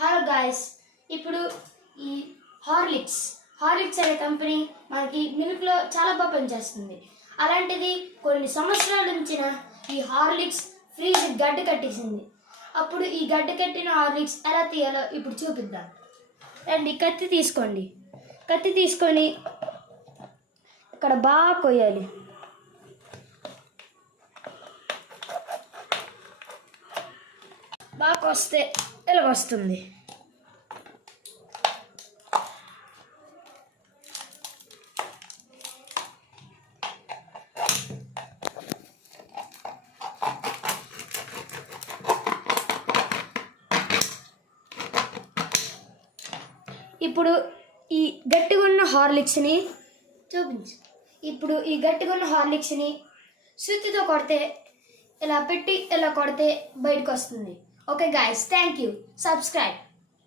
Hello guys, ఇప్పుడు ఈ Horlicks అనే కంపెనీ మనకి మిల్క్లో చాలా బాగా పనిచేస్తుంది. అలాంటిది కొన్ని సంవత్సరాల నుంచి ఈ హార్లిక్స్ ఫ్రీజ్ గడ్డ కట్టేసింది. అప్పుడు ఈ గడ్డ కట్టిన హార్లిక్స్ ఎలా తీయాలో ఇప్పుడు చూపిద్దాం. రండి, కత్తి తీసుకొని ఇక్కడ బాగా కొయ్యాలి. బాగా వస్తే ఇలా వస్తుంది. ఇప్పుడు ఈ గట్టిగా ఉన్న హార్లిక్స్ని సుత్తితో కొడితే ఇలా పెట్టి ఇలా కొడితే బయటకు వస్తుంది. Okay guys, thank you. Subscribe.